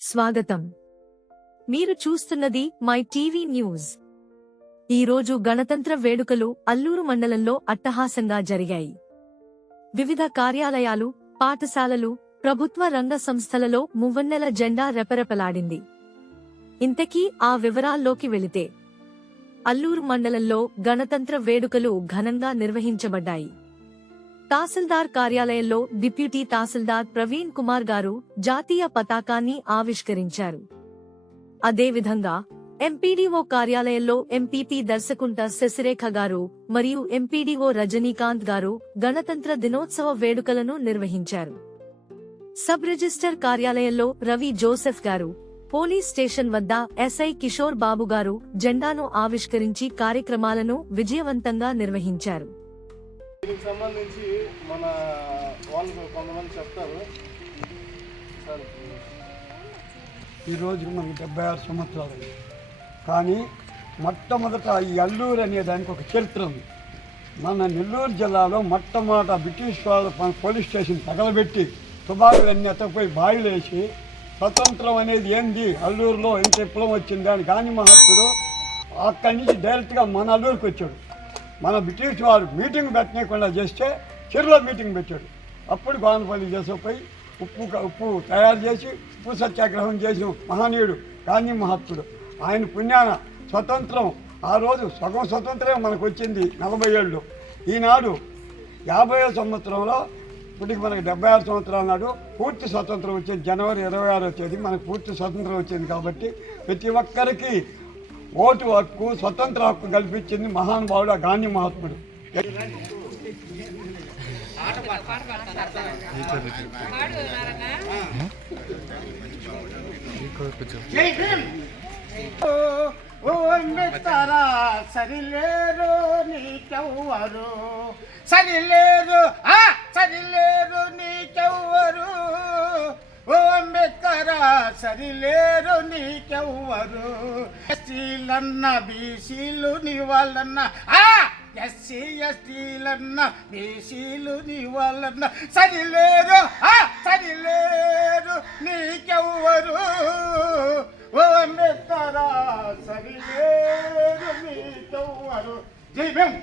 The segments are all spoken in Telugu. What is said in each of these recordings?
స్వాగతం. మీరు చూస్తున్నది మై టీవీ న్యూస్. ఈరోజు గణతంత్ర వేడుకలు అల్లూరు మండలంలో అట్టహాసంగా జరిగాయి. వివిధ కార్యాలయాలు, పాఠశాలలు, ప్రభుత్వ రంగ సంస్థలలో మువ్వన్నెల జెండా రెపరెపలాడింది. ఇంతకీ ఆ వివరాల్లోకి వెళితే, అల్లూరు మండలంలో గణతంత్ర వేడుకలు ఘనంగా నిర్వహించబడ్డాయి. తహసీల్దార్ కార్యాలయంలో డిప్యూటీ తహసీల్దార్ ప్రవీణ్ కుమార్ గారు జాతీయ పతాకాన్ని ఆవిష్కరించారు. అదేవిధంగా ఎంపీడీఓ కార్యాలయంలో ఎంపీపీ దర్శకుంట శశిరేఖ గారు మరియు ఎంపీడీఓ రజనీకాంత్ గారు గణతంత్ర దినోత్సవ వేడుకలను నిర్వహించారు. సబ్ రిజిస్టర్ కార్యాలయంలో రవి జోసెఫ్ గారు, పోలీస్ స్టేషన్ వద్ద ఎస్ఐ కిషోర్ బాబు గారు జెండాను ఆవిష్కరించి కార్యక్రమాలను విజయవంతంగా నిర్వహించారు. దీనికి సంబంధించి మన వాళ్ళు కొంతమంది చెప్తారు. ఈరోజు మనకి 76 సంవత్సరాలు, కానీ మొట్టమొదట ఈ అల్లూరు అనే దానికి ఒక చరిత్ర ఉంది. మన నెల్లూరు జిల్లాలో మొట్టమొదట బ్రిటిష్ వాళ్ళు మన పోలీస్ స్టేషన్ తగలబెట్టి తుపాకులన్నీ ఎత్తపోయి బావిలు వేసి స్వతంత్రం అనేది ఏంది, అల్లూరులో ఎంత విప్లవం వచ్చింది అని గాంధీ మహాత్ముడు అక్కడి నుంచి డైరెక్ట్గా మన అల్లూరుకి వచ్చాడు. మన బ్రిటిష్ వారు మీటింగ్ పెట్టనీయకుండా చేస్తే చెరువులో మీటింగ్ పెట్టాడు. అప్పుడు గోనపల్లి చేసుకుపోయి ఉప్పు తయారు చేసి ఉప్పు సత్యాగ్రహం చేసిన మహనీయుడు గాంధీ మహాత్ముడు. ఆయన పుణ్యాన స్వతంత్రం ఆ రోజు సగం స్వతంత్రమే మనకు వచ్చింది 40 ఏళ్ళు. ఈనాడు 50వ సంవత్సరంలో ఇప్పటికి మనకి 76 సంవత్సరాల నాడు పూర్తి స్వతంత్రం వచ్చింది. జనవరి 26వ తేదీ మనకు పూర్తి స్వతంత్రం వచ్చింది. కాబట్టి ప్రతి ఒక్కరికి ఓటు హక్కు, స్వతంత్ర హక్కు కల్పించింది మహానుభావుడు గాంధీ మహాత్ముడు. సరిలేరు నీకెవ్వరు, సరిలేరు సరిలేరు నీకెవ్వరు, ఓ అంబేద్కర్ సరిలేరు నీకెవ్వరు. ఎస్సీలన్న బీసీలు నీ వాళ్ళన్న, ఎస్సీ ఎస్టీలన్న బీసీలు నీ వాళ్ళన్న, సరిలేరు సరిలేరు నీకెవ్వరు, ఓ అంబేద్కర్ సరిలేరు నీకెవ్వరు. జై Bhim.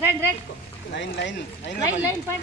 Red red line line line line पर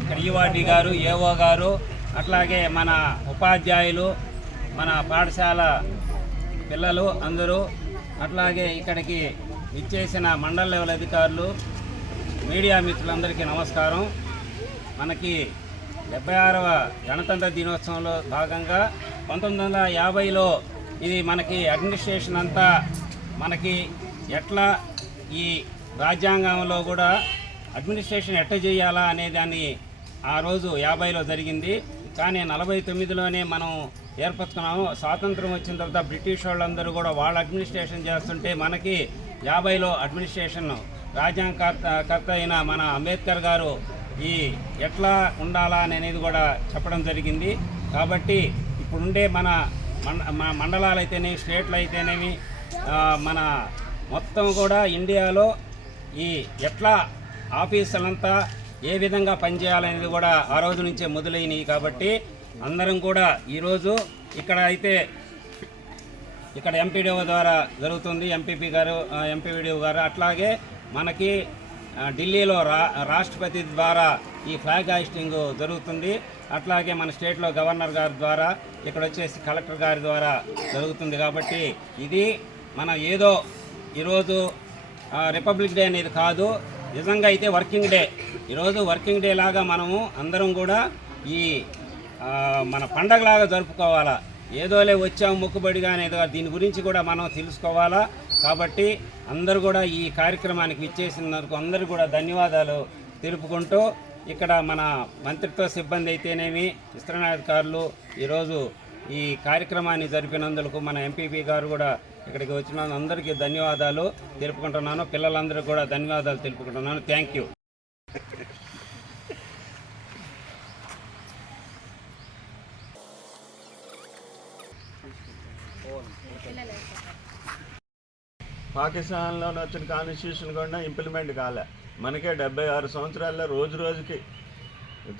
ఇక్కడ ఈవార్డి గారు, ఏఓ గారు, అట్లాగే మన ఉపాధ్యాయులు, మన పాఠశాల పిల్లలు అందరూ, అట్లాగే ఇక్కడికి ఇచ్చేసిన మండల లెవెల్ అధికారులు, మీడియా మిత్రులందరికీ నమస్కారం. మనకి 76వ గణతంత్ర దినోత్సవంలో భాగంగా 1950లో ఇది మనకి అడ్మినిస్ట్రేషన్ అంతా మనకి ఎట్లా ఈ రాజ్యాంగంలో కూడా అడ్మినిస్ట్రేషన్ ఎట్లా చేయాలా అనే దాన్ని ఆ రోజు 50లో జరిగింది. కానీ 49లోనే మనం ఏర్పరచుకున్నాము. స్వాతంత్రం వచ్చిన తర్వాత బ్రిటిష్ వాళ్ళందరూ కూడా వాళ్ళ అడ్మినిస్ట్రేషన్ చేస్తుంటే మనకి 50లో అడ్మినిస్ట్రేషన్ రాజ్యాంగకర్త అయిన మన అంబేద్కర్ గారు ఈ ఎట్లా ఉండాలా అనేది కూడా చెప్పడం జరిగింది. కాబట్టి ఇప్పుడుండే మన మండలాలు అయితేనేవి, స్టేట్లు అయితేనేవి, మన మొత్తం కూడా ఇండియాలో ఈ ఎట్లా ఆఫీసులంతా ఏ విధంగా పనిచేయాలనేది కూడా ఆ రోజు నుంచే మొదలైనవి. కాబట్టి అందరం కూడా ఈరోజు ఇక్కడ ఎంపీడీఓ ద్వారా జరుగుతుంది, ఎంపీడీఓ గారు, అట్లాగే మనకి ఢిల్లీలో రాష్ట్రపతి ద్వారా ఈ ఫ్లాగ్ హాయిస్టింగ్ జరుగుతుంది. అట్లాగే మన స్టేట్లో గవర్నర్ గారి ద్వారా, ఇక్కడ వచ్చేసి కలెక్టర్ గారి ద్వారా జరుగుతుంది. కాబట్టి ఇది మన ఏదో ఈరోజు రిపబ్లిక్ డే అనేది కాదు, నిజంగా అయితే వర్కింగ్ డే. ఈరోజు వర్కింగ్ డే లాగా మనము అందరం కూడా ఈ మన పండగలాగా జరుపుకోవాలా. ఏదోలే వచ్చాము మొక్కుబడిగా అనేది దీని గురించి కూడా మనం తెలుసుకోవాలా. కాబట్టి అందరూ కూడా ఈ కార్యక్రమానికి విచ్చేసినందుకు అందరూ కూడా ధన్యవాదాలు తెలుపుకుంటూ, ఇక్కడ మన మంత్రిత్వ సిబ్బంది అయితేనేమి, విస్తరణాధికారులు ఈరోజు ఈ కార్యక్రమాన్ని జరిపినందుకు మన ఎంపీపీ గారు కూడా ఇక్కడికి వచ్చిన అందరికీ ధన్యవాదాలు తెలుపుకుంటున్నాను. పిల్లలందరికీ కూడా ధన్యవాదాలు తెలుపుకుంటున్నాను. Thank you. పాకిస్తాన్లో వచ్చిన కాన్స్టిట్యూషన్ కూడా ఇంప్లిమెంట్ కాలే. మనకే 76 సంవత్సరాల్లో రోజు రోజుకి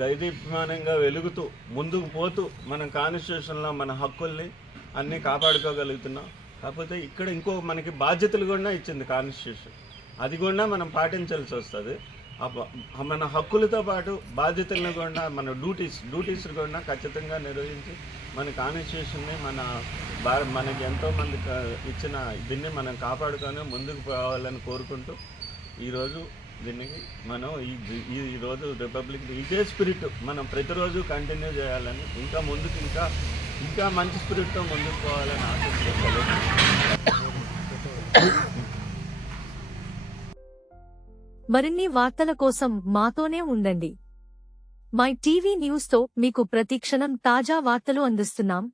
దైదీప్యమానంగా వెలుగుతూ ముందుకు పోతూ మనం కాన్స్టిట్యూషన్లో మన హక్కుల్ని అన్నీ కాపాడుకోగలుగుతున్నాం. కాకపోతే ఇక్కడ ఇంకో మనకి బాధ్యతలు కూడా ఇచ్చింది కాన్స్టిట్యూషన్, అది కూడా మనం పాటించాల్సి వస్తుంది. మన హక్కులతో పాటు బాధ్యతలను కూడా మన డ్యూటీస్ కూడా ఖచ్చితంగా నిర్వహించి మన కాన్స్టిట్యూషన్ని మనకి ఎంతోమంది ఇచ్చిన దీన్ని మనం కాపాడుకొని ముందుకు పోవాలని కోరుకుంటూ ఈరోజు దీనికి మనం ఈరోజు రిపబ్లిక్ ఇదే స్పిరిట్ మనం ప్రతిరోజు కంటిన్యూ చేయాలని, ఇంకా ముందుకు ఇంకా మంచి స్పిరిట్తో ముందుకు పోవాలని ఆశిస్తున్నాను. మరిన్ని వార్తల కోసం మాతోనే ఉండండి. మై టీవీ న్యూస్తో మీకు ప్రతిక్షణం తాజా వార్తలు అందిస్తున్నాం.